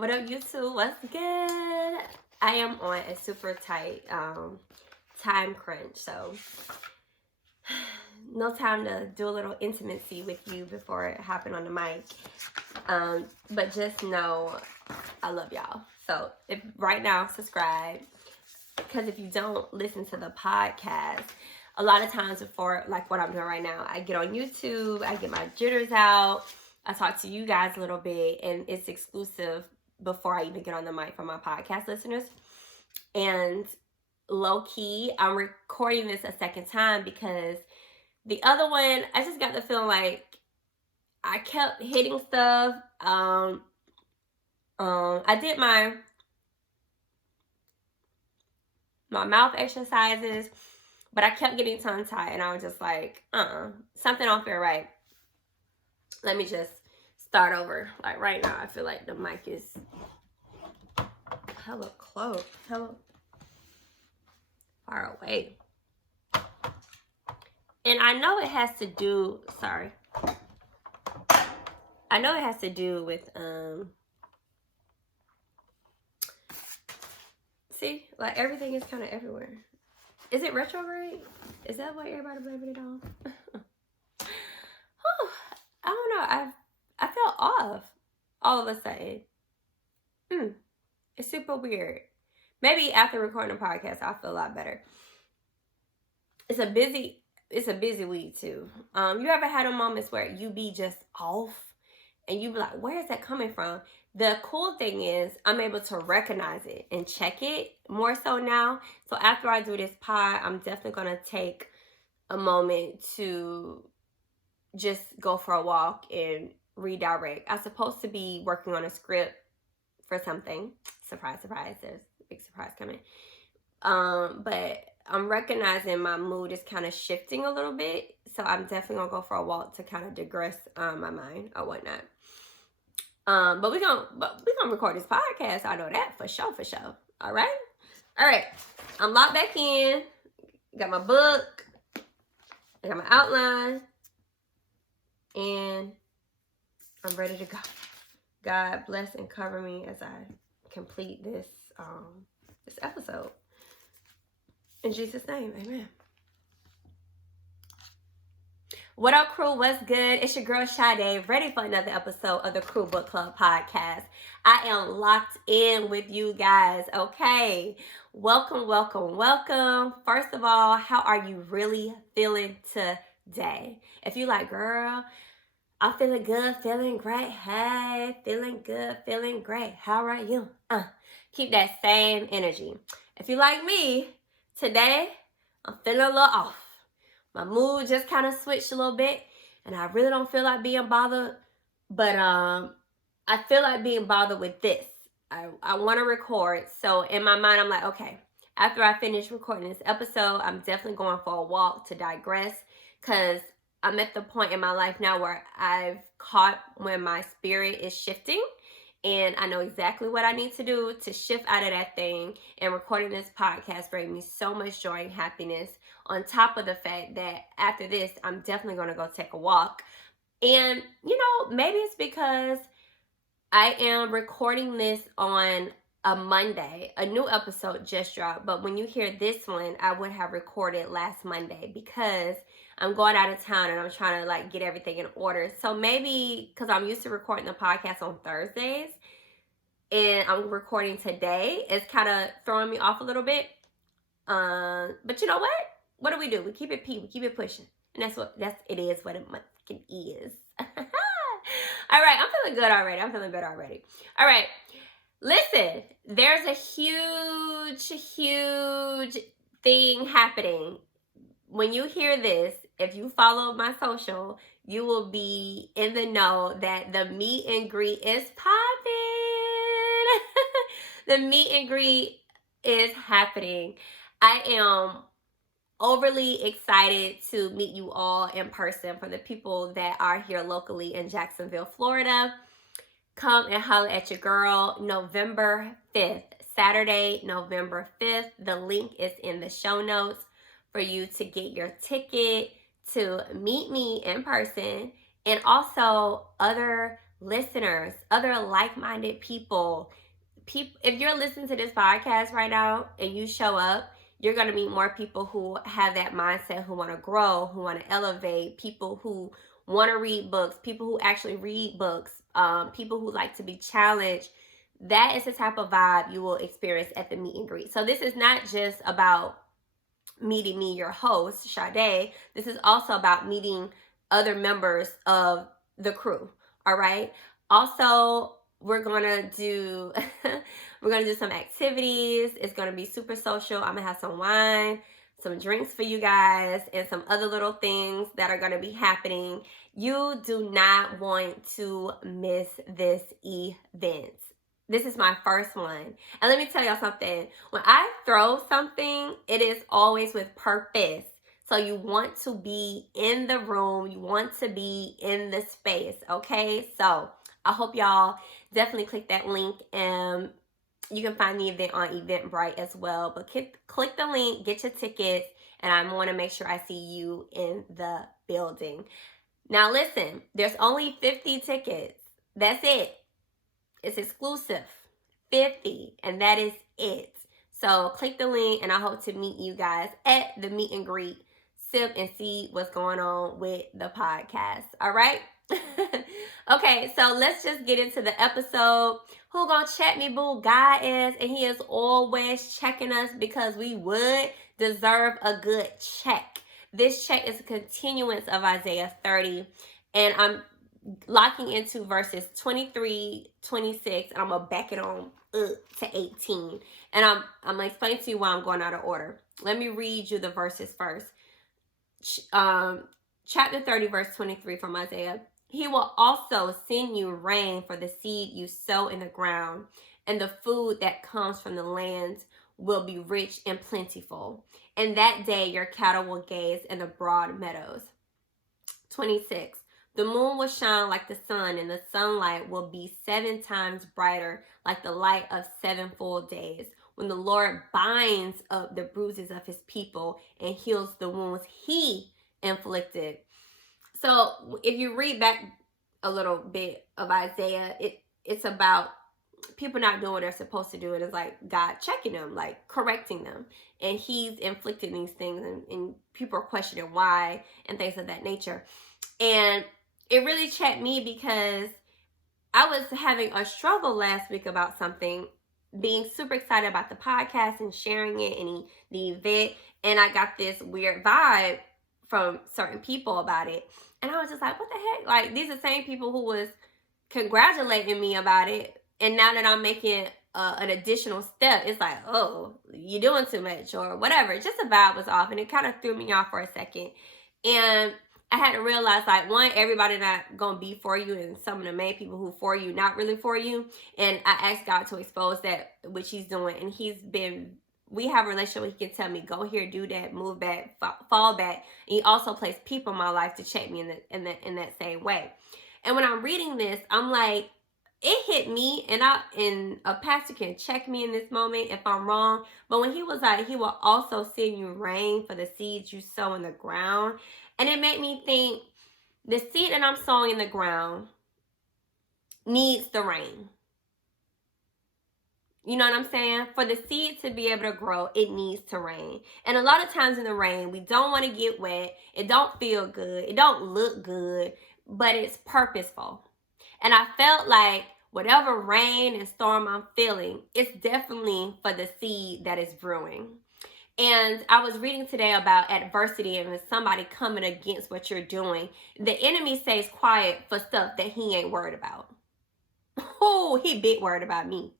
What up, YouTube? What's good? I am on a super tight time crunch, so no time to do a little intimacy with you before hopping on the mic. But just know I love y'all. So if right now, subscribe, because if you don't listen to the podcast, a lot of times before, like what I'm doing right now, I get on YouTube, I get my jitters out, I talk to you guys a little bit, and it's exclusive before I even get on the mic for my podcast listeners. And low key, I'm recording this a second time because the other one, I just got the feeling like I kept hitting stuff. I did my mouth exercises, but I kept getting tongue tied, and I was just like, something don't feel right. Let me just start over. Like right now, I feel like the mic is hella close, hella far away. And I know it has to do, I know it has to do with, see, like everything is kind of everywhere. Is it retrograde? Is that what everybody blamed it on? I don't know. I felt off all of a sudden. It's super weird. Maybe after recording the podcast, I'll feel a lot better. It's a busy week too. You ever had a moments where you be just off and you be like, where is that coming from? The cool thing is I'm able to recognize it and check it more so now. So after I do this pod, I'm definitely going to take a moment to just go for a walk and redirect. I'm supposed to be working on a script for something. Surprise, surprise. There's a big surprise coming. But I'm recognizing my mood is kind of shifting a little bit. So I'm definitely going to go for a walk to kind of digress my mind or whatnot. But we're gonna record this podcast. I know that for sure. All right. I'm locked back in. Got my book. I got my outline, and I'm ready to go. God bless and cover me as I complete this episode. In Jesus' name, amen. What up, crew? What's good? It's your girl, Sade, ready for another episode of the Crew Book Club podcast. I am locked in with you guys, okay? Welcome. First of all, how are you really feeling today? If you like, girl, I'm feeling good, feeling great. Hey, feeling good, feeling great. How are you? Keep that same energy. If you like me, today, I'm feeling a little off. My mood just kind of switched a little bit, and I really don't feel like being bothered, but I feel like being bothered with this. I want to record, so in my mind, I'm like, okay, after I finish recording this episode, I'm definitely going for a walk to digress, because I'm at the point in my life now where I've caught when my spirit is shifting, and I know exactly what I need to do to shift out of that thing, and recording this podcast brings me so much joy and happiness, on top of the fact that after this, I'm definitely going to go take a walk. And, you know, maybe it's because I am recording this on a Monday. A new episode just dropped, but when you hear this one, I would have recorded last Monday because I'm going out of town and I'm trying to like get everything in order. So maybe because I'm used to recording the podcast on Thursdays and I'm recording today, it's kind of throwing me off a little bit. But you know what? What do? We keep it P. We keep it pushing. And it is what it fucking is. All right. I'm feeling good already. I'm feeling better already. All right. Listen, there's a huge thing happening. When you hear this, if you follow my social, you will be in the know that the meet and greet is popping. The meet and greet is happening. I am overly excited to meet you all in person. For the people that are here locally in Jacksonville, Florida, come and holler at your girl. November 5th, Saturday, November 5th. The link is in the show notes for you to get your ticket to meet me in person, and also other listeners, other like-minded people. If you're listening to this podcast right now and you show up, you're going to meet more people who have that mindset, who want to grow, who want to elevate, people who want to read books, people who actually read books, people who like to be challenged. That is the type of vibe you will experience at the meet and greet. So this is not just about meeting me, your host, Sade. This is also about meeting other members of the crew. All right. Also, we're gonna do some activities. It's gonna be super social. I'm gonna have some wine, some drinks for you guys, and some other little things that are gonna be happening. You do not want to miss this event. This is my first one. And let me tell y'all something. When I throw something, it is always with purpose. So you want to be in the room. You want to be in the space, okay? So I hope y'all definitely click that link. And you can find the event on Eventbrite as well. But click the link, get your tickets, and I want to make sure I see you in the building. Now listen, there's only 50 tickets. That's it. It's exclusive. 50, and that is it. So click the link, and I hope to meet you guys at the meet and greet, sip and see what's going on with the podcast. All right? Okay, so let's just get into the episode. Who Gon Check Me Boo? God is, and he is always checking us because we would deserve a good check. This check is a continuance of Isaiah 30, and I'm locking into verses 23, 26, and I'm gonna back it on to 18. And I'm gonna explain to you why I'm going out of order. Let me read you the verses first. Chapter 30, verse 23 from Isaiah. He will also send you rain for the seed you sow in the ground, and the food that comes from the land will be rich and plentiful. And that day your cattle will gaze in the broad meadows. 26. The moon will shine like the sun, and the sunlight will be 7 times brighter, like the light of 7 full days, when the Lord binds up the bruises of his people and heals the wounds he inflicted. So if you read back a little bit of Isaiah, it's about people not doing what they're supposed to do. It is like God checking them, like correcting them. And he's inflicting these things, and people are questioning why and things of that nature. And it really checked me because I was having a struggle last week about something, being super excited about the podcast and sharing it and the event. And I got this weird vibe from certain people about it. And I was just like, what the heck? Like, these are the same people who was congratulating me about it. And now that I'm making an additional step, it's like, oh, you're doing too much or whatever. Just the vibe was off, and it kind of threw me off for a second. And I had to realize, like, one, everybody not going to be for you, and some of the main people who for you, not really for you. And I asked God to expose that, which he's doing. And we have a relationship where he can tell me, go here, do that, move back, fall back. And he also placed people in my life to check me in that same way. And when I'm reading this, I'm like, it hit me, and a pastor can check me in this moment if I'm wrong. But when he was like, he will also send you rain for the seeds you sow in the ground. And it made me think, the seed that I'm sowing in the ground needs the rain. You know what I'm saying? For the seed to be able to grow, it needs to rain. And a lot of times in the rain, we don't want to get wet. It don't feel good. It don't look good, but it's purposeful. And I felt like whatever rain and storm I'm feeling, it's definitely for the seed that is brewing. And I was reading today about adversity and when somebody coming against what you're doing, the enemy stays quiet for stuff that he ain't worried about. Oh, he big worried about me.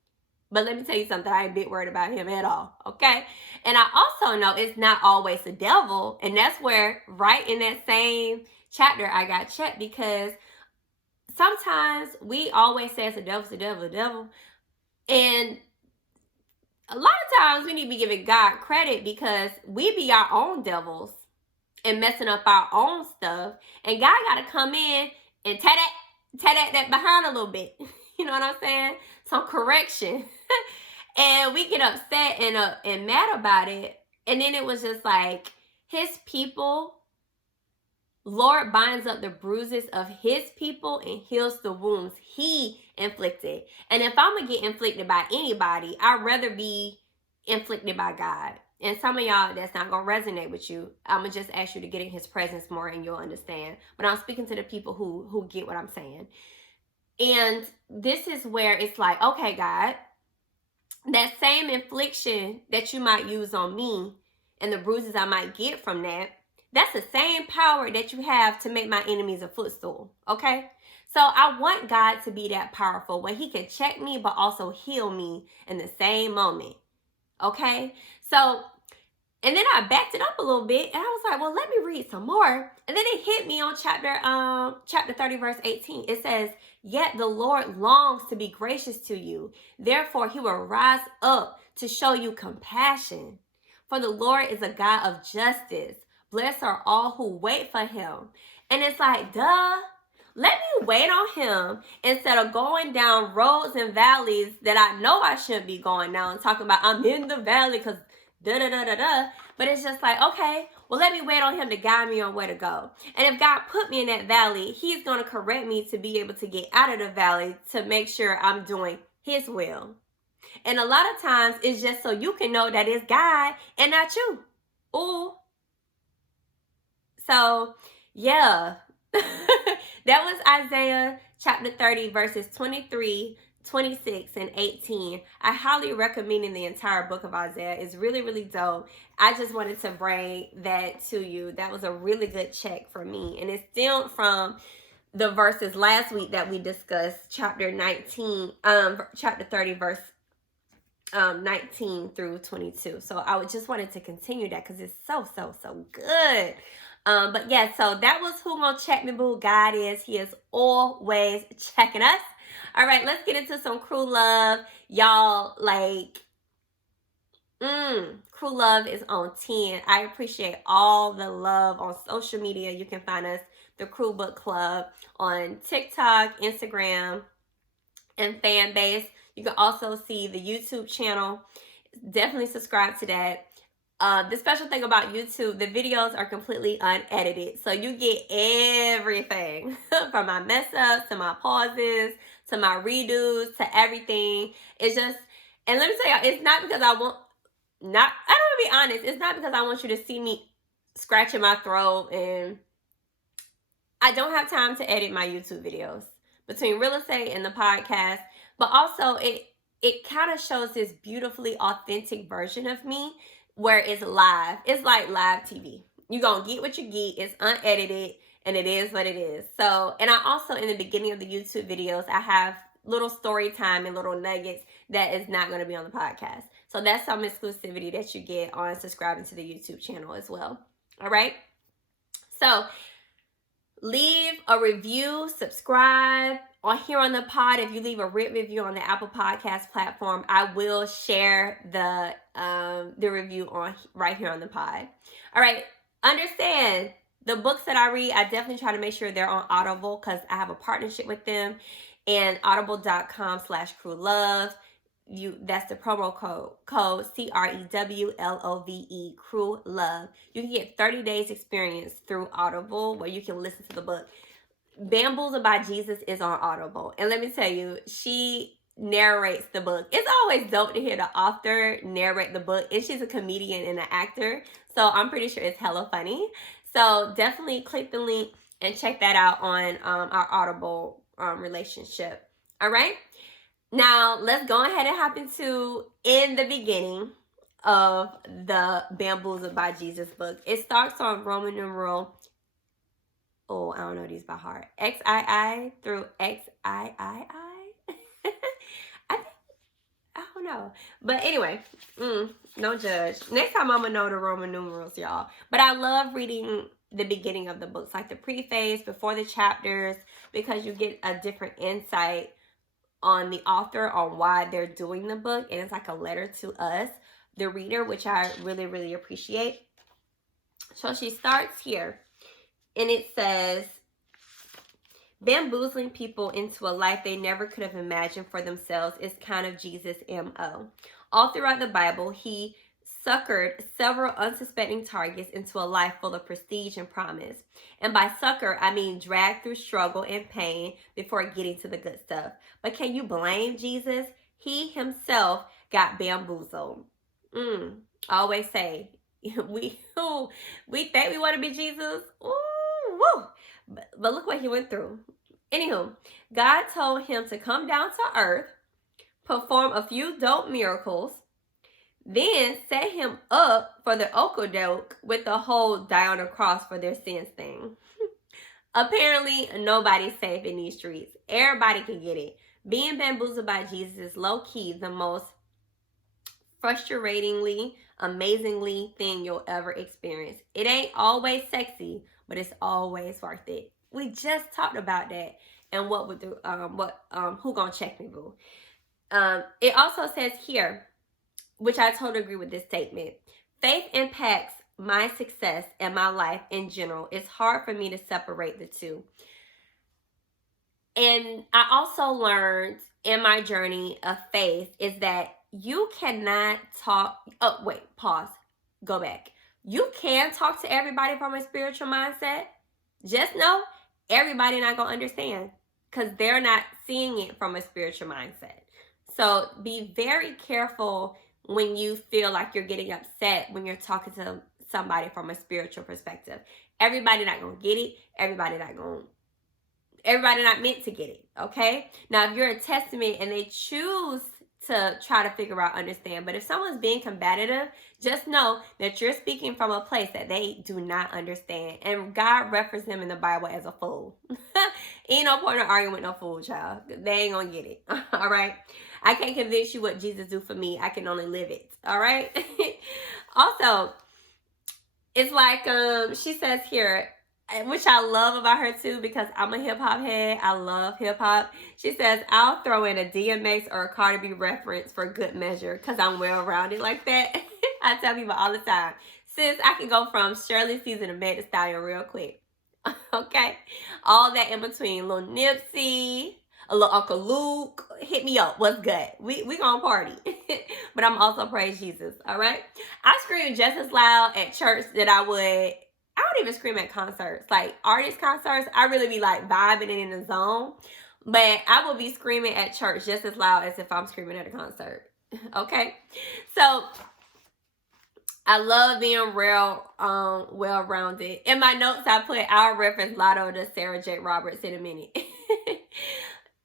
But let me tell you something, I ain't big worried about him at all, okay? And I also know it's not always the devil. And that's where, right in that same chapter, I got checked, because sometimes we always say it's the devil, the devil, the devil. And a lot of times we need to be giving God credit, because we be our own devils and messing up our own stuff. And God got to come in and tear that behind a little bit. You know what I'm saying? Some correction. And we get upset and mad about it. And then it was just like, his people Lord binds up the bruises of his people and heals the wounds he inflicted. And if I'm going to get inflicted by anybody, I'd rather be inflicted by God. And some of y'all, that's not going to resonate with you. I'm going to just ask you to get in his presence more and you'll understand. But I'm speaking to the people who get what I'm saying. And this is where it's like, okay, God, that same infliction that you might use on me and the bruises I might get from that, that's the same power that you have to make my enemies a footstool, okay? So I want God to be that powerful where he can check me but also heal me in the same moment, okay? So, and then I backed it up a little bit and I was like, well, let me read some more. And then it hit me on chapter 30, verse 18. It says, yet the Lord longs to be gracious to you. Therefore, he will rise up to show you compassion. For the Lord is a God of justice. Blessed are all who wait for him. And it's like, duh. Let me wait on him instead of going down roads and valleys that I know I shouldn't be going down. Talking about I'm in the valley because da-da-da-da-da. But it's just like, okay, well, let me wait on him to guide me on where to go. And if God put me in that valley, he's going to correct me to be able to get out of the valley to make sure I'm doing his will. And a lot of times it's just so you can know that it's God and not you. Ooh. So, yeah. That was Isaiah chapter 30, verses 23, 26, and 18. I highly recommend the entire book of Isaiah. It's really, really dope. I just wanted to bring that to you. That was a really good check for me. And it stemmed from the verses last week that we discussed, chapter 30, verse 19 through 22. So I just wanted to continue that because it's so good. But yeah, so that was who Gon Check Me Boo God is. He is always checking us. All right, let's get into some crew love. Y'all, like, crew love is on 10. I appreciate all the love on social media. You can find us, the Crew Book Club, on TikTok, Instagram, and fan base. You can also see the YouTube channel. Definitely subscribe to that. The special thing about YouTube, the videos are completely unedited. So you get everything from my mess ups to my pauses to my redos to everything. It's just, and let me tell y'all, it's not because I don't want to be honest. It's not because I want you to see me scratching my throat, and I don't have time to edit my YouTube videos between real estate and the podcast. But also it kind of shows this beautifully authentic version of me where it's live. It's like live TV. You're going to get what you get. It's unedited and it is what it is. So, and I also, in the beginning of the YouTube videos, I have little story time and little nuggets that is not going to be on the podcast. So that's some exclusivity that you get on subscribing to the YouTube channel as well. All right. So leave a review, subscribe. On here on the pod, if you leave a written review on the Apple Podcast platform, I will share the review on right here on the pod. All right, understand the books that I read, I definitely try to make sure they're on Audible because I have a partnership with them, and audible.com/crewlove. That's the promo code CREWLOVE, Crew Love. You can get 30 days experience through Audible where you can listen to the book. Bamboozled by Jesus is on Audible. And let me tell you, she narrates the book. It's always dope to hear the author narrate the book. And she's a comedian and an actor. So I'm pretty sure it's hella funny. So definitely click the link and check that out on our Audible relationship. All right. Now, let's go ahead and hop into in the beginning of the Bamboozled by Jesus book. It starts on Roman numeral, I don't know these by heart, XII through XIII. I don't know. But anyway, no judge. Next time I'm going to know the Roman numerals, y'all. But I love reading the beginning of the books, like the preface, before the chapters, because you get a different insight on the author, on why they're doing the book. And it's like a letter to us, the reader, which I really, really appreciate. So she starts here. And it says, bamboozling people into a life they never could have imagined for themselves is kind of Jesus' MO. All throughout the Bible, he suckered several unsuspecting targets into a life full of prestige and promise. And by sucker, I mean dragged through struggle and pain before getting to the good stuff. But can you blame Jesus? He himself got bamboozled. I always say, we think we want to be Jesus. Ooh, woo. But look what he went through. Anywho, God told him to come down to earth, perform a few dope miracles, then set him up for the okadoke with the whole die on the cross for their sins thing. Apparently, nobody's safe in these streets. Everybody can get it. Being bamboozled by Jesus is low-key the most frustratingly, amazingly thing you'll ever experience. It ain't always sexy, but it's always worth it. We just talked about that. And what would do? Who Gon Check Me Boo? It also says here, which I totally agree with this statement. Faith impacts my success and my life in general. It's hard for me to separate the two. And I also learned in my journey of faith is that you cannot talk. Oh, wait, pause. Go back. You can talk to everybody from a spiritual mindset. Just know everybody not going to understand because they're not seeing it from a spiritual mindset. So be very careful when you feel like you're getting upset when you're talking to somebody from a spiritual perspective. Everybody not going to get it. Everybody not meant to get it, okay? Now, if you're a testament and they choose to try to figure out, understand, but if someone's being combative, just know that you're speaking from a place that they do not understand. And God referenced them in the Bible as a fool. Ain't no point in arguing with no fool, child. They ain't gonna get it, all right? I can't convince you what Jesus do for me. I can only live it, all right? Also, it's like, she says here, which I love about her too because I'm a hip-hop head. I love hip-hop. She says, I'll throw in a DMX or a Cardi B reference for good measure because I'm well-rounded like that. I tell people all the time, sis, I can go from Shirley Caesar to Meg Thee Stallion real quick. Okay? All that in between. Little Nipsey, a little Uncle Luke. Hit me up. What's good? We gonna party. But I'm also praise Jesus. All right? I scream just as loud at church that I don't even scream at concerts. Like artist concerts, I really be like vibing and in the zone. But I will be screaming at church just as loud as if I'm screaming at a concert. Okay? So I love being real well-rounded. In my notes, I put I'll reference Lotto to Sarah J. Roberts in a minute.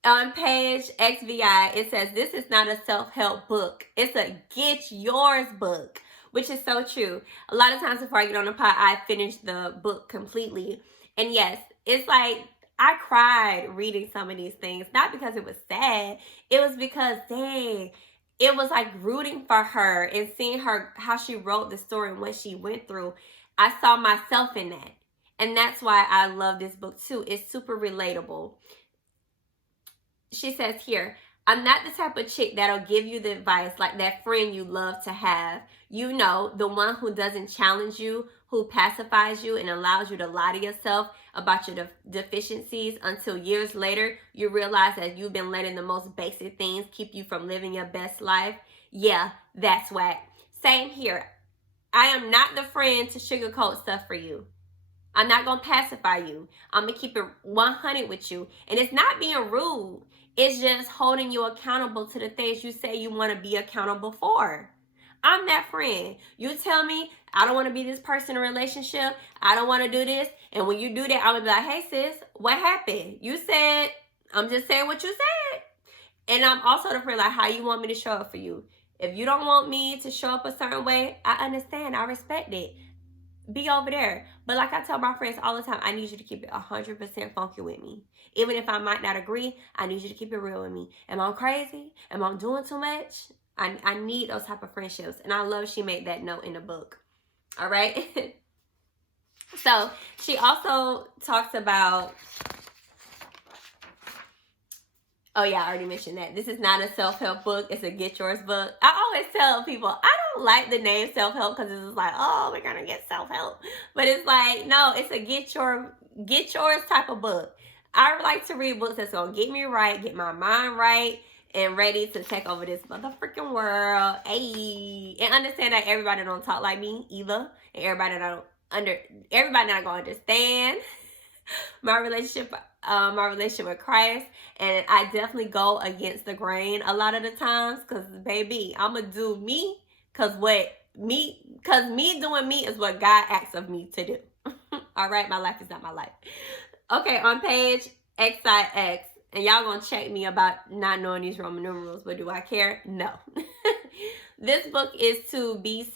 On page XVI, it says, this is not a self-help book. It's a get yours book. Which is so true. A lot of times before I get on the pod, I finish the book completely. And yes, it's like I cried reading some of these things. Not because it was sad. It was because, dang, it was like rooting for her and seeing her, how she wrote the story and what she went through. I saw myself in that. And that's why I love this book too. It's super relatable. She says here, I'm not the type of chick that'll give you the advice like that friend you love to have. You know, the one who doesn't challenge you, who pacifies you and allows you to lie to yourself about your deficiencies until years later you realize that you've been letting the most basic things keep you from living your best life. Yeah, that's whack. Same here. I am not the friend to sugarcoat stuff for you. I'm not going to pacify you. I'm going to keep it 100 with you. And it's not being rude. It's just holding you accountable to the things you say you want to be accountable for. I'm that friend. You tell me, I don't want to be this person in a relationship. I don't want to do this. And when you do that, I'm going to be like, hey, sis, what happened? You said, I'm just saying what you said. And I'm also the friend, like, how you want me to show up for you. If you don't want me to show up a certain way, I understand. I respect it. Be over there. But like I tell my friends all the time, I need you to keep it 100% funky with me. Even if I might not agree, I need you to keep it real with me. Am I crazy? Am I doing too much? I need those type of friendships. And I love she made that note in the book. All right? So she also talks about, oh yeah, I already mentioned that. This is not a self-help book. It's a get yours book. I always tell people, I don't like the name self-help because it's just like, oh, we're going to get self-help. But it's like, no, it's a get yours type of book. I like to read books that's going to get me right, get my mind right, and ready to take over this motherfucking world. Ayy. And understand that everybody don't talk like me either. And everybody not gonna understand my relationship with Christ. And I definitely go against the grain a lot of the times, because baby, I'ma do me, because me doing me is what God asks of me to do. All right, my life is not my life. Okay, on page XIX, and y'all gonna check me about not knowing these Roman numerals, but do I care? No. This book is to be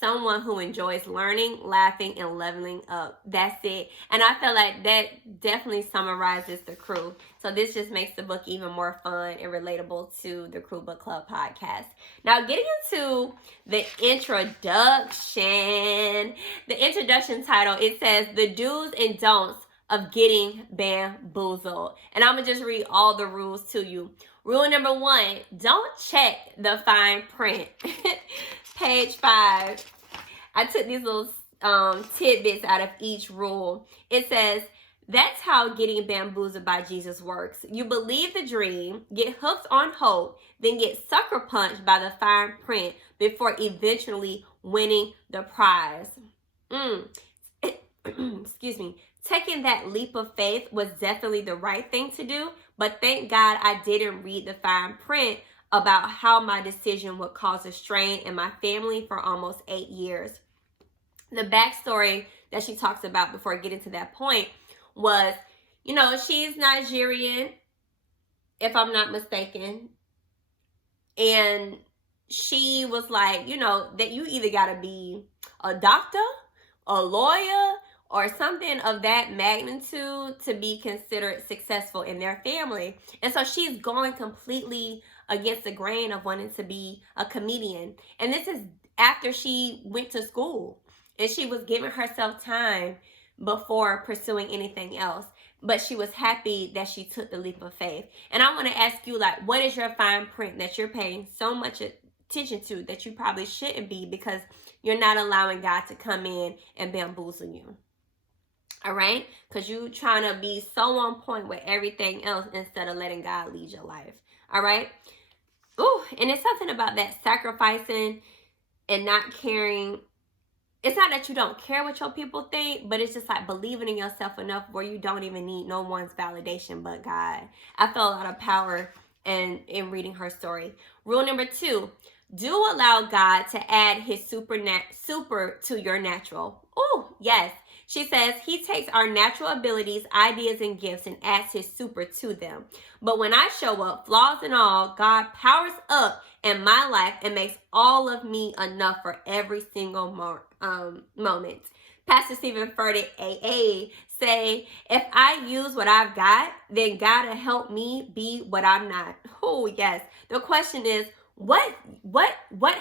someone who enjoys learning, laughing, and leveling up. That's it. And I feel like that definitely summarizes the crew. So this just makes the book even more fun and relatable to the Crew Book Club podcast. Now, getting into the introduction. The introduction title, it says, The Do's and Don'ts of Getting Bamboozled. And I'm going to just read all the rules to you. Rule number 1, don't check the fine print. Page 5. I took these little tidbits out of each rule. It says, that's how getting bamboozled by Jesus works. You believe the dream, get hooked on hope, then get sucker punched by the fine print before eventually winning the prize. Excuse me. Taking that leap of faith was definitely the right thing to do, but thank God I didn't read the fine print about how my decision would cause a strain in my family for almost 8 years. The backstory that she talks about before getting to that point was, she's Nigerian, if I'm not mistaken, and she was like, that you either got to be a doctor, a lawyer, or something of that magnitude to be considered successful in their family. And so she's going completely against the grain of wanting to be a comedian. And this is after she went to school and she was giving herself time before pursuing anything else. But she was happy that she took the leap of faith. And I want to ask you, what is your fine print that you're paying so much attention to that you probably shouldn't be, because you're not allowing God to come in and bamboozle you? All right? Because you're trying to be so on point with everything else instead of letting God lead your life. All right? Ooh, and it's something about that sacrificing and not caring. It's not that you don't care what your people think, but it's just like believing in yourself enough where you don't even need no one's validation but God. I felt a lot of power in reading her story. Rule number 2, do allow God to add his super to your natural. Oh, yes. She says he takes our natural abilities, ideas, and gifts and adds his super to them. But when I show up, flaws and all, God powers up in my life and makes all of me enough for every single moment. Pastor Stephen Furtick, AA, say, if I use what I've got, then God will help me be what I'm not. Oh, yes. The question is, what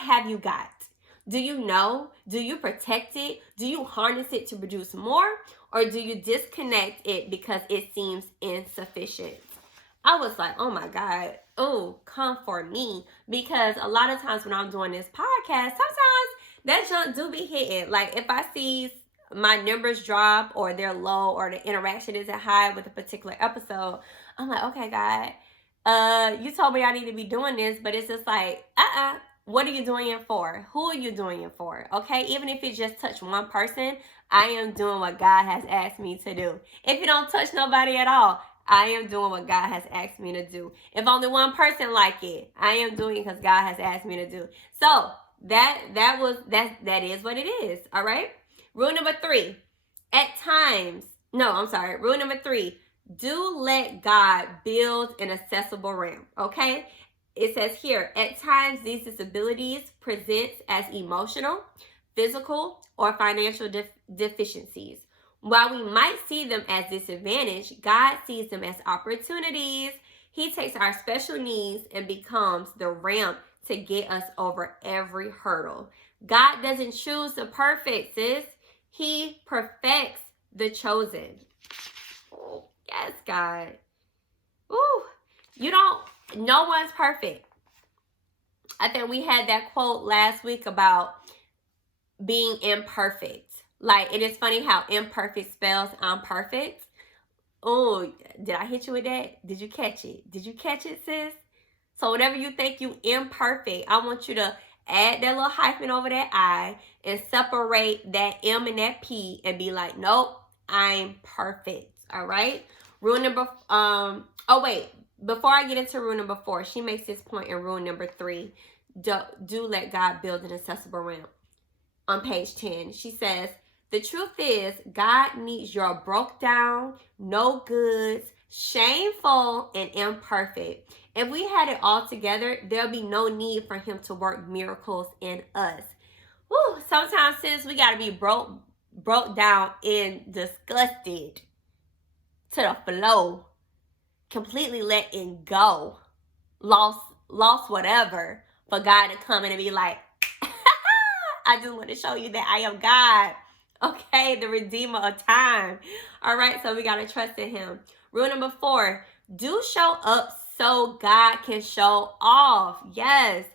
have you got? Do you know? Do you protect it? Do you harness it to produce more? Or do you disconnect it because it seems insufficient? I was like, oh my God, oh, come for me. Because a lot of times when I'm doing this podcast, sometimes that junk do be hitting. Like if I see my numbers drop or they're low or the interaction isn't high with a particular episode, I'm like, okay, God, you told me I need to be doing this, but it's just like, what are you doing it for? Who are you doing it for? Okay, even if it just touch one person, I am doing what God has asked me to do. If it don't touch nobody at all, I am doing what God has asked me to do. If only one person like it, I am doing it because God has asked me to do. So that is what it is. All right. Rule number 3. Rule number 3. Do let God build an accessible realm. Okay. It says here, at times these disabilities present as emotional, physical, or financial deficiencies. While we might see them as disadvantage, God sees them as opportunities. He takes our special needs and becomes the ramp to get us over every hurdle. God doesn't choose the perfect, sis. He perfects the chosen. Oh, yes, God. Ooh, no one's perfect. I think we had that quote last week about being imperfect. Like, it is funny how imperfect spells I'm perfect. Oh, did I hit you with that? Did you catch it? Did you catch it, sis? So whenever you think you imperfect, I want you to add that little hyphen over that I and separate that M and that P and be like, nope, I'm perfect. All right. Rule number, oh wait, before I get into rule number 4, she makes this point in rule number 3. Do let God build an accessible ramp. On page 10, she says, the truth is, God needs your broke down, no goods, shameful, and imperfect. If we had it all together, there'll be no need for him to work miracles in us. Woo, sometimes, sis, we got to be broke down and disgusted to the flow, completely letting go, lost whatever, for God to come in and be like, I just want to show you that I am God. Okay, the redeemer of time. All right, so we got to trust in him. Rule number 4, do show up so God can show off. Yes.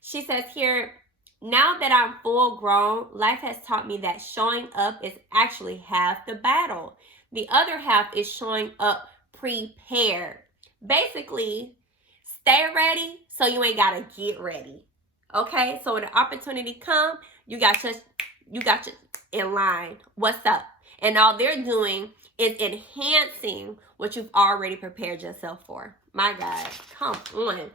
She says here, now that I'm full grown, life has taught me that showing up is actually half the battle. The other half is showing up prepared. Basically, stay ready so you ain't got to get ready. Okay, so when the opportunity comes, you got your in line. What's up? And all they're doing is enhancing what you've already prepared yourself for. My God, come on.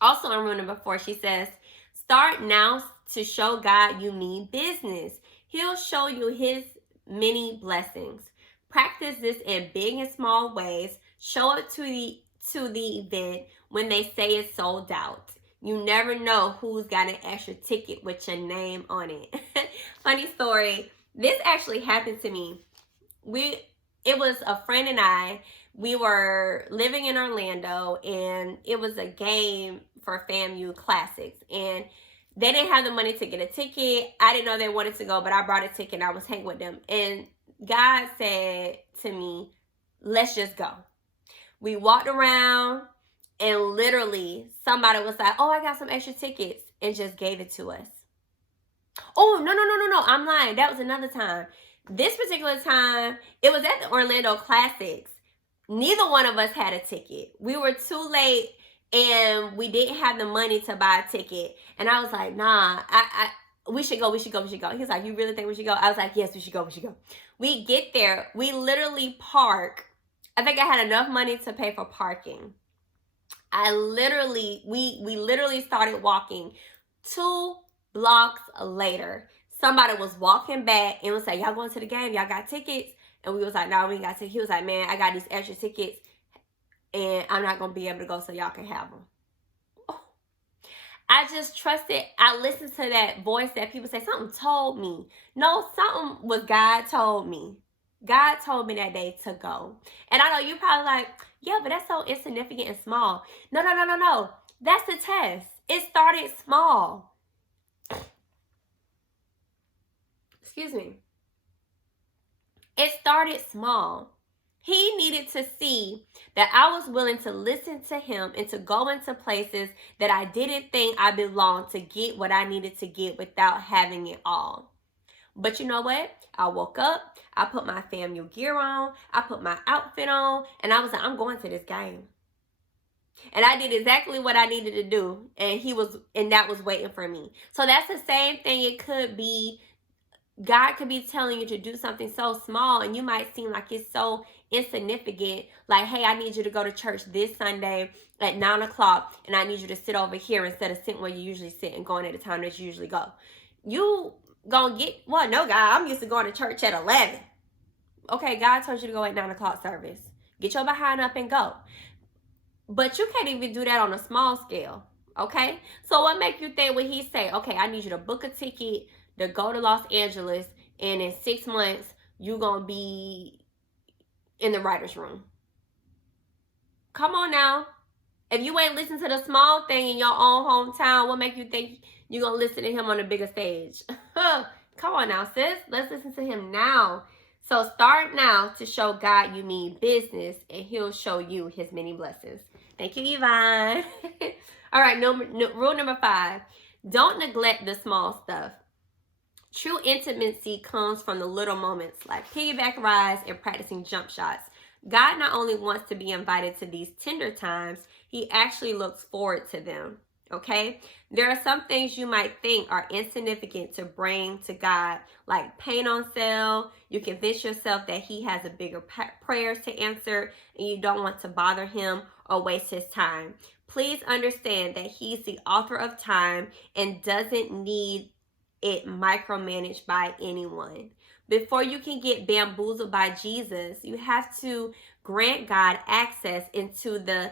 Also in rule number 4, she says, start now to show God you mean business. He'll show you his many blessings. Practice this in big and small ways. Show up to the event when they say it's sold out. You never know who's got an extra ticket with your name on it. Funny story. This actually happened to me. It was a friend and I. We were living in Orlando, and it was a game for FAMU Classics. And they didn't have the money to get a ticket. I didn't know they wanted to go, but I brought a ticket, and I was hanging with them. And God said to me, let's just go. We walked around. And literally, somebody was like, oh, I got some extra tickets, and just gave it to us. Oh, no. I'm lying. That was another time. This particular time, it was at the Orlando Classics. Neither one of us had a ticket. We were too late, and we didn't have the money to buy a ticket. And I was like, nah, we should go. He was like, you really think we should go? I was like, yes, we should go. We get there. We literally park. I think I had enough money to pay for parking. We literally started walking. 2 blocks later, somebody was walking back and was like, y'all going to the game? Y'all got tickets? And we was like, no, we ain't got tickets. He was like, man, I got these extra tickets and I'm not going to be able to go, so y'all can have them. Oh. I just trusted. I listened to that voice that people say, something told me. No, something was God told me. God told me that day to go. And I know you probably like, yeah, but that's so insignificant and small. No. That's the test. It started small. Excuse me. It started small. He needed to see that I was willing to listen to him and to go into places that I didn't think I belonged to get what I needed to get without having it all. But you know what? I woke up, I put my FAMU gear on, I put my outfit on, and I was like, I'm going to this game. And I did exactly what I needed to do, and that was waiting for me. So that's the same thing. It could be, God could be telling you to do something so small, and you might seem like it's so insignificant. Like, hey, I need you to go to church this Sunday at 9 o'clock, and I need you to sit over here instead of sitting where you usually sit and going at the time that you usually go. You gonna get, well, no, God, I'm used to going to church at 11. Okay, God told you to go at 9 o'clock service. Get your behind up and go. But you can't even do that on a small scale, okay? So what make you think when he say, okay, I need you to book a ticket to go to Los Angeles, and in 6 months, you gonna be in the writer's room? Come on now. If you ain't listen to the small thing in your own hometown, what make you think you're going to listen to him on a bigger stage? Come on now, sis. Let's listen to him now. So start now to show God you mean business, and he'll show you his many blessings. Thank you, Yvonne. All right, rule number 5. Don't neglect the small stuff. True intimacy comes from the little moments, like piggyback rides and practicing jump shots. God not only wants to be invited to these tender times, he actually looks forward to them. Okay? There are some things you might think are insignificant to bring to God, like paint on sale. You convince yourself that he has a bigger prayers to answer and you don't want to bother him or waste his time. Please understand that he's the author of time and doesn't need it micromanaged by anyone. Before you can get bamboozled by Jesus, you have to grant God access into the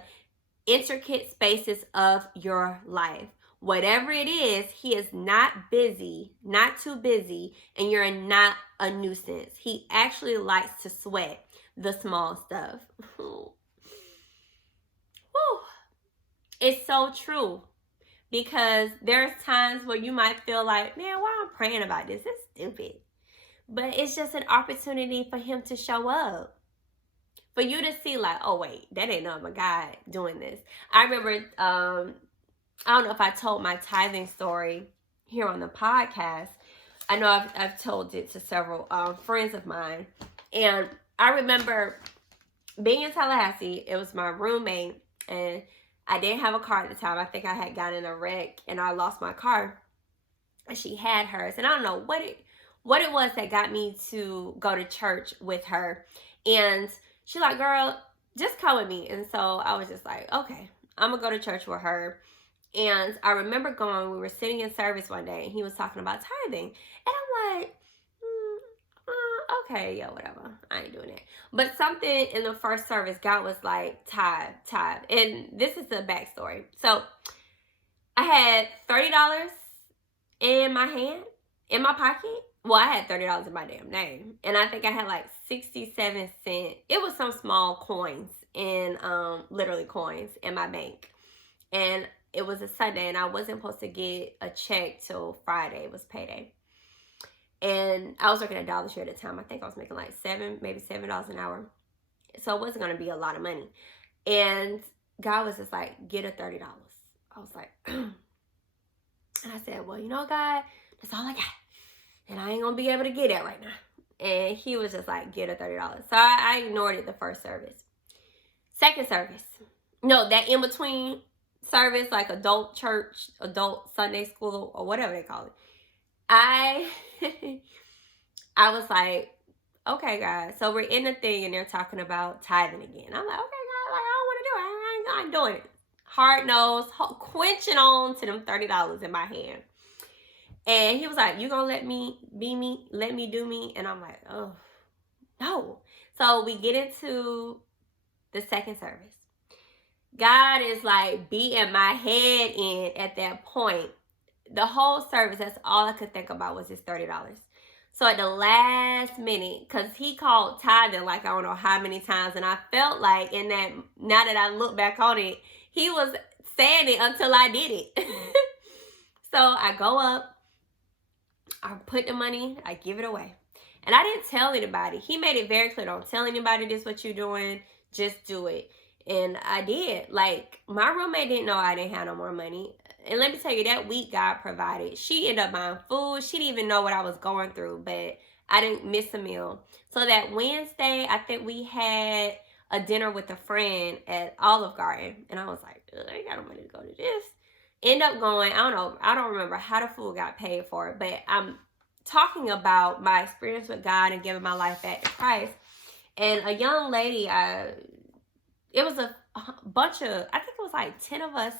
intricate spaces of your life. Whatever it is, he is not busy, not too busy, and you're not a nuisance. He actually likes to sweat the small stuff. Woo. It's so true. Because there's times where you might feel like, man, why I'm praying about this? It's stupid. But it's just an opportunity for him to show up. For you to see like, oh, wait, that ain't nothing but God doing this. I remember, I don't know if I told my tithing story here on the podcast. I know I've told it to several friends of mine. And I remember being in Tallahassee. It was my roommate. And I didn't have a car at the time. I think I had gotten in a wreck and I lost my car. And she had hers. And I don't know what it was that got me to go to church with her. And she's like, girl, just come with me. And so I was just like, okay, I'm going to go to church with her. And I remember we were sitting in service one day and he was talking about tithing. And I'm like, okay, yeah, whatever. I ain't doing it. But something in the first service, God was like, tithe. And this is the backstory. So I had $30 in my hand, in my pocket. Well, I had $30 in my damn name. And I think I had like 67 cents. It was some small coins in, literally coins in my bank. And it was a Sunday and I wasn't supposed to get a check till Friday. It was payday. And I was working at Dollar Tree at the time. I think I was making like maybe $7 an hour. So it wasn't going to be a lot of money. And God was just like, get a $30. I was like, and I said, well, you know, God, that's all I got. And I ain't going to be able to get it right now. And he was just like, get a $30. So I ignored it the first service. Second service. No, that in between service, like adult church, adult Sunday school, or whatever they call it. I was like, okay, guys. So we're in the thing and they're talking about tithing again. I'm like, okay, God, like I don't want to do it. I ain't doing it. Hard nose, quenching on to them $30 in my hand. And he was like, you gonna let me be me? Let me do me? And I'm like, oh, no. So we get into the second service. God is like beating my head in at that point. The whole service, that's all I could think about was this $30. So at the last minute, because he called tithing like I don't know how many times, and I felt like in that, now that I look back on it, he was saying it until I did it. So I go up, I put the money, I give it away. And I didn't tell anybody. He made it very clear, don't tell anybody this what you're doing, just do it. And I did. Like, my roommate didn't know I didn't have no more money. And let me tell you, that week God provided. She ended up buying food. She didn't even know what I was going through, but I didn't miss a meal. So that Wednesday, I think we had a dinner with a friend at Olive Garden. And I was like, I ain't got no money to go to this. End up going, I don't remember how the food got paid for it, but I'm talking about my experience with God and giving my life back to Christ. And a young lady, it was a bunch of, I think it was like 10 of us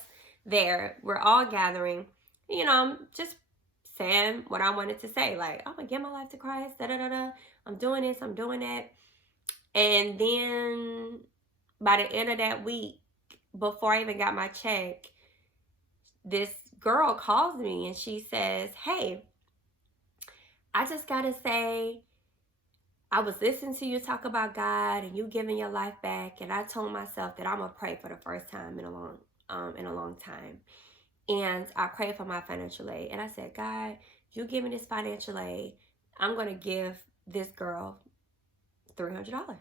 there. We're all gathering, you know, I'm just saying what I wanted to say. Like, I'm going to give my life to Christ, I'm doing this, I'm doing that. And then by the end of that week, before I even got my check, this girl calls me and she says, hey, I just got to say, I was listening to you talk about God and you giving your life back. And I told myself that I'm going to pray for the first time in a long time. And I prayed for my financial aid. And I said, God, you give me this financial aid. I'm going to give this girl $300.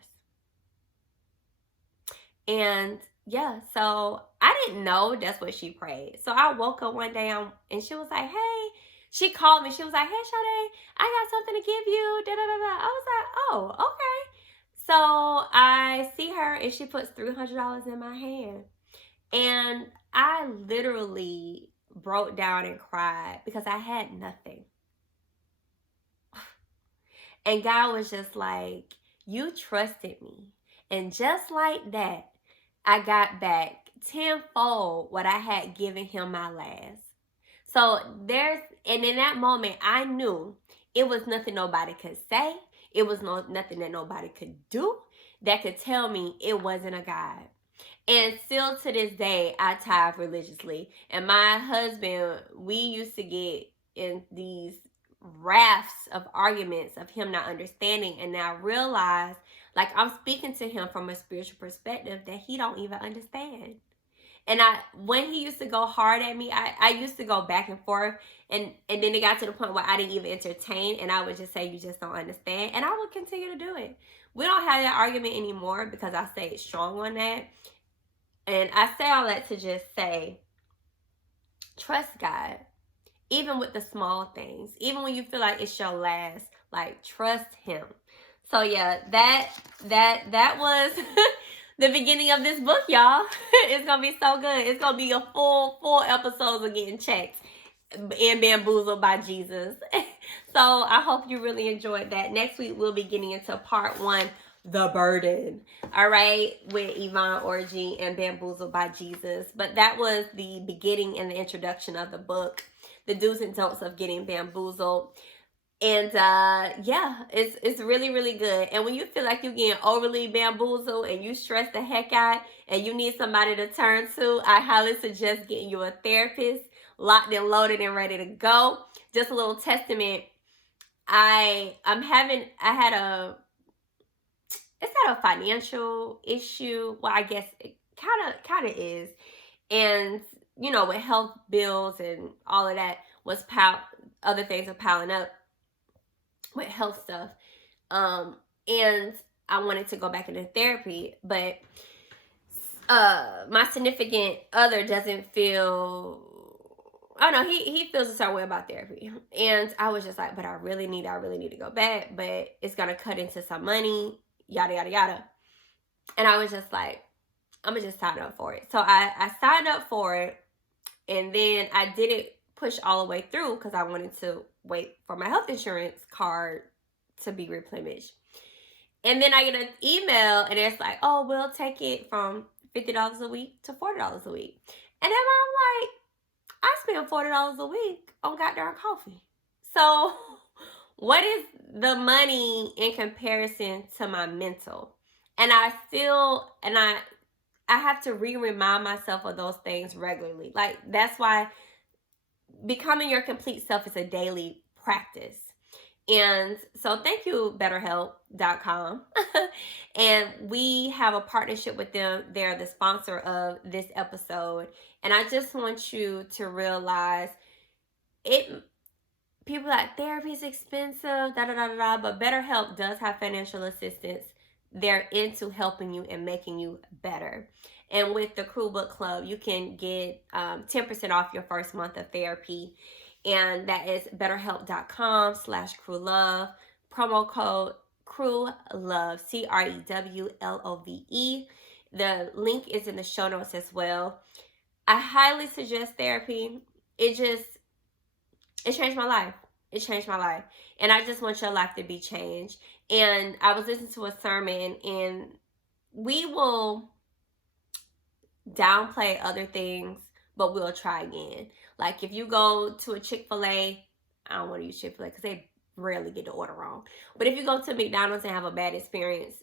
And yeah, so I didn't know that's what she prayed. So I woke up one day and she was like, hey, she called me. She was like, hey, Sade, I got something to give you. I was like, oh, okay. So I see her and she puts $300 in my hand. And I literally broke down and cried because I had nothing. And God was just like, you trusted me. And just like that, I got back tenfold what I had given him my last. So and in that moment, I knew it was nothing nobody could say. It was nothing that nobody could do that could tell me it wasn't a God. And still to this day, I tithe religiously. And my husband, we used to get in these rafts of arguments of him not understanding. And now I realize, like, I'm speaking to him from a spiritual perspective that he don't even understand. And when he used to go hard at me, I used to go back and forth. And then it got to the point where I didn't even entertain. And I would just say, you just don't understand. And I would continue to do it. We don't have that argument anymore because I stayed strong on that. And I say all that to just say, trust God, even with the small things, even when you feel like it's your last, like, trust him. So yeah, that was the beginning of this book, y'all. It's gonna be so good. It's gonna be a full episodes of getting checked and Bamboozled by Jesus. So I hope you really enjoyed that. Next week we'll be getting into part 1, the burden, all right, with Yvonne, Orji, and Bamboozled by Jesus. But that was the beginning and the introduction of the book, the do's and don'ts of getting bamboozled. And yeah, it's really good. And when you feel like you're getting overly bamboozled and you stress the heck out and you need somebody to turn to, I highly suggest getting you a therapist, locked and loaded and ready to go. Just a little testament. It's not a financial issue. Well, I guess it kind of is. And, with health bills and all of that other things are piling up with health stuff. And I wanted to go back into therapy, but my significant other doesn't feel, I don't know, he feels a certain way about therapy. And I was just like, but I really need to go back, but it's going to cut into some money, yada, yada, yada. And I was just like, I'm going to just sign up for it. So I signed up for it, and then I didn't push all the way through because I wanted to wait for my health insurance card to be replenished. And then I get an email, and it's like, oh, we'll take it from $50 a week to $40 a week. And then I'm like, I spend $40 a week on goddamn coffee. So what is the money in comparison to my mental? And I have to remind myself of those things regularly. Like, that's why becoming your complete self is a daily practice. And so thank you, BetterHelp.com. And we have a partnership with them. They're the sponsor of this episode. And I just want you to realize people are like, therapy is expensive, but BetterHelp does have financial assistance. They're into helping you and making you better. And with the Crew Book Club, you can get 10% off your first month of therapy. And that is betterhelp.com/crewlove. Promo code CREWLOVE, CREWLOVE. The link is in the show notes as well. I highly suggest therapy. It changed my life. It changed my life. And I just want your life to be changed. And I was listening to a sermon, and we will downplay other things, but we'll try again. Like, if you go to a Chick-fil-A, I don't want to use Chick-fil-A because they rarely get the order wrong. But if you go to McDonald's and have a bad experience,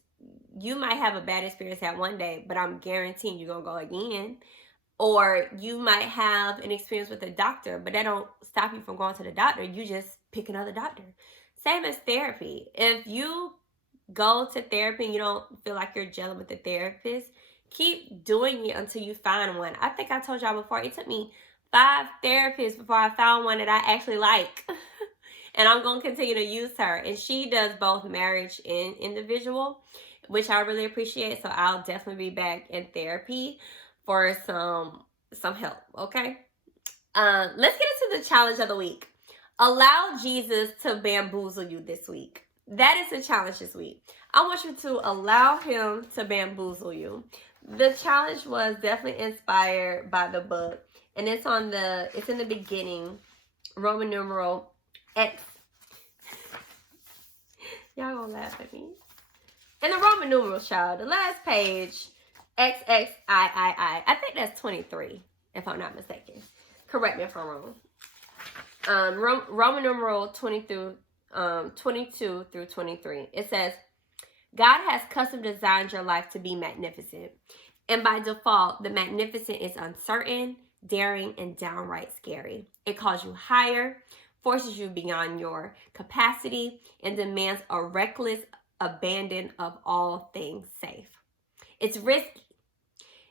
you might have a bad experience that one day, but I'm guaranteeing you're going to go again. Or you might have an experience with a doctor, but that don't stop you from going to the doctor. You just pick another doctor. Same as therapy. If you go to therapy and you don't feel like you're gelling with the therapist, keep doing it until you find one. I think I told y'all before, it took me 5 therapists before I found one that I actually like. And I'm going to continue to use her. And she does both marriage and individual, which I really appreciate. So I'll definitely be back in therapy for some help, okay? Let's get into the challenge of the week. Allow Jesus to bamboozle you this week. that is the challenge this week. I want you to allow him to bamboozle you. The challenge was definitely inspired by the book, and it's in the beginning, Roman numeral X. Y'all gonna laugh at me. In the Roman numeral, child, the last page, XXIII. I think that's 23, if I'm not mistaken. Correct me if I'm wrong. Roman numeral 22 through 23. It says, God has custom designed your life to be magnificent. And by default, the magnificent is uncertain, daring, and downright scary. It calls you higher, forces you beyond your capacity, and demands a reckless abandon of all things safe. It's risky.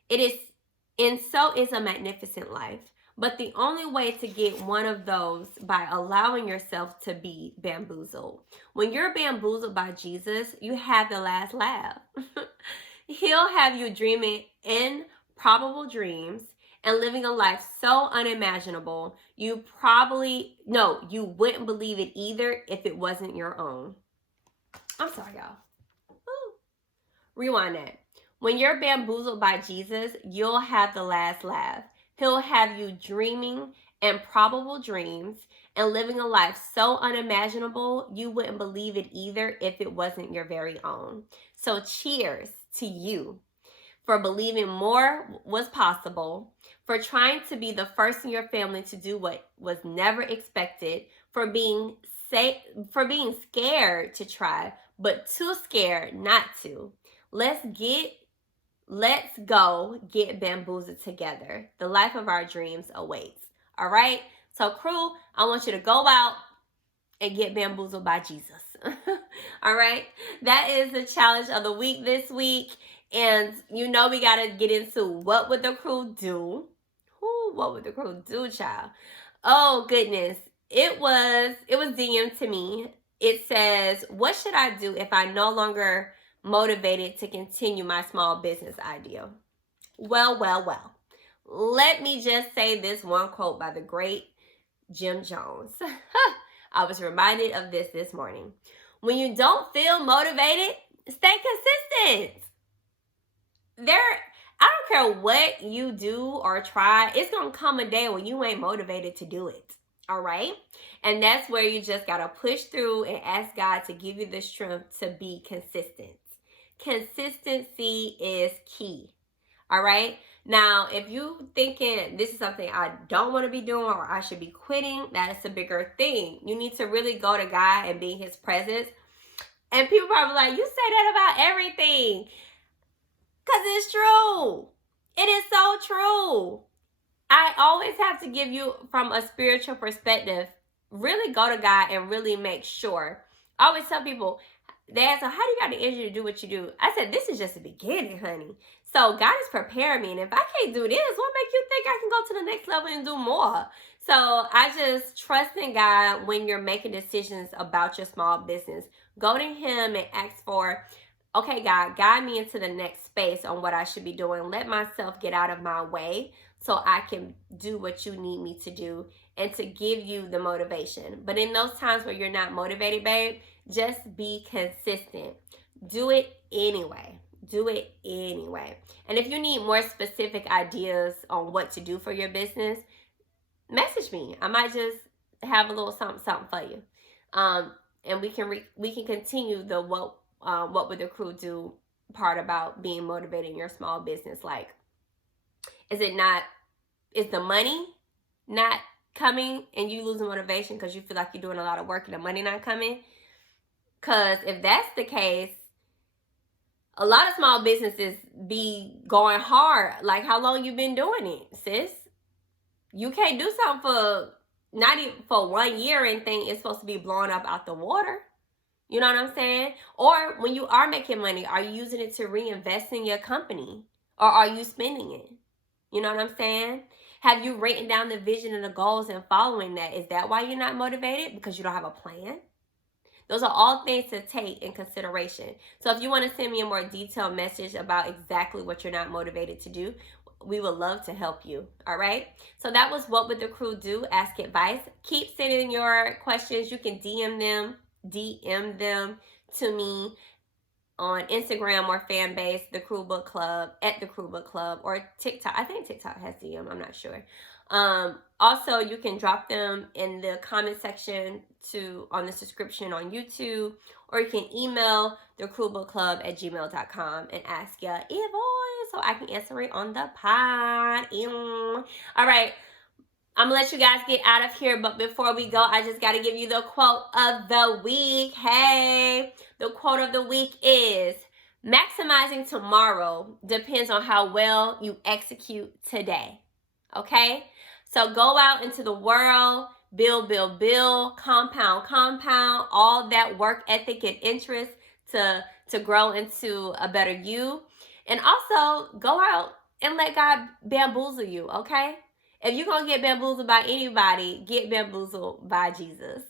It is, and so is a magnificent life. But the only way to get one of those by allowing yourself to be bamboozled. When you're bamboozled by Jesus, you have the last laugh. He'll have you dreaming improbable dreams and living a life so unimaginable, you wouldn't believe it either if it wasn't your own. I'm sorry, y'all. Ooh. Rewind that. When you're bamboozled by Jesus, you'll have the last laugh. He'll have you dreaming improbable dreams and living a life so unimaginable, you wouldn't believe it either if it wasn't your very own. So cheers to you for believing more was possible, for trying to be the first in your family to do what was never expected, for being scared to try, but too scared not to. Let's go get bamboozled together. The life of our dreams awaits. All right? So crew, I want you to go out and get bamboozled by Jesus. All right? That is the challenge of the week this week. And you know we got to get into what would the crew do? What would the crew do, child? Oh, goodness. It was DM'd to me. It says, what should I do if I'm no longer motivated to continue my small business idea? Well. Let me just say this one quote by the great Jim Jones. I was reminded of this morning. When you don't feel motivated, stay consistent. I don't care what you do or try, it's going to come a day when you ain't motivated to do it. All right? And that's where you just got to push through and ask God to give you the strength to be consistent. Consistency is key. All right? Now, if you thinking this is something I don't want to be doing or I should be quitting, that is a bigger thing. You need to really go to God and be in his presence. And people probably like, you say that about everything. Because it's true. It is so true. I always have to give you from a spiritual perspective, really go to God and really make sure. I always tell people, they ask, so how do you got the energy to do what you do? I said, this is just the beginning, honey. So God is preparing me. And if I can't do this, what makes you think I can go to the next level and do more? So I just trust in God when you're making decisions about your small business. Go to him and ask for, okay, God, guide me into the next space on what I should be doing. Let myself get out of my way so I can do what you need me to do and to give you the motivation. But in those times where you're not motivated, babe, just be consistent. Do it anyway. Do it anyway. And if you need more specific ideas on what to do for your business, message me. I might just have a little something for you. And we can continue the what would the crew do part about being motivated in your small business. Like, is the money not coming and you losing motivation because you feel like you're doing a lot of work and the money not coming? Because if that's the case, a lot of small businesses be going hard. Like, how long you been doing it, sis? You can't do something for not even for 1 year and think it's supposed to be blowing up out the water. You know what I'm saying? Or when you are making money, are you using it to reinvest in your company? Or are you spending it? You know what I'm saying? Have you written down the vision and the goals and following that? Is that why you're not motivated? Because you don't have a plan? Those are all things to take in consideration. So if you want to send me a more detailed message about exactly what you're not motivated to do, we would love to help you. All right? So that was What Would the Crew Do? Ask advice. Keep sending your questions. You can DM DM them to me on Instagram or fan base, The Crew Book Club, at The Crew Book Club, or TikTok. I think TikTok has DM, I'm not sure. Also, you can drop them in the comment section on the subscription on YouTube, or you can email thecrewbookclub@gmail.com and ask ya Yvonne so I can answer it on the pod. All right, I'm gonna let you guys get out of here, but before we go, I just gotta give you the quote of the week. Hey, the quote of the week is, maximizing tomorrow depends on how well you execute today. Okay? So go out into the world, build, compound, all that work ethic and interest to grow into a better you. And also go out and let God bamboozle you, okay? If you're going to get bamboozled by anybody, get bamboozled by Jesus.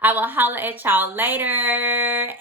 I will holler at y'all later.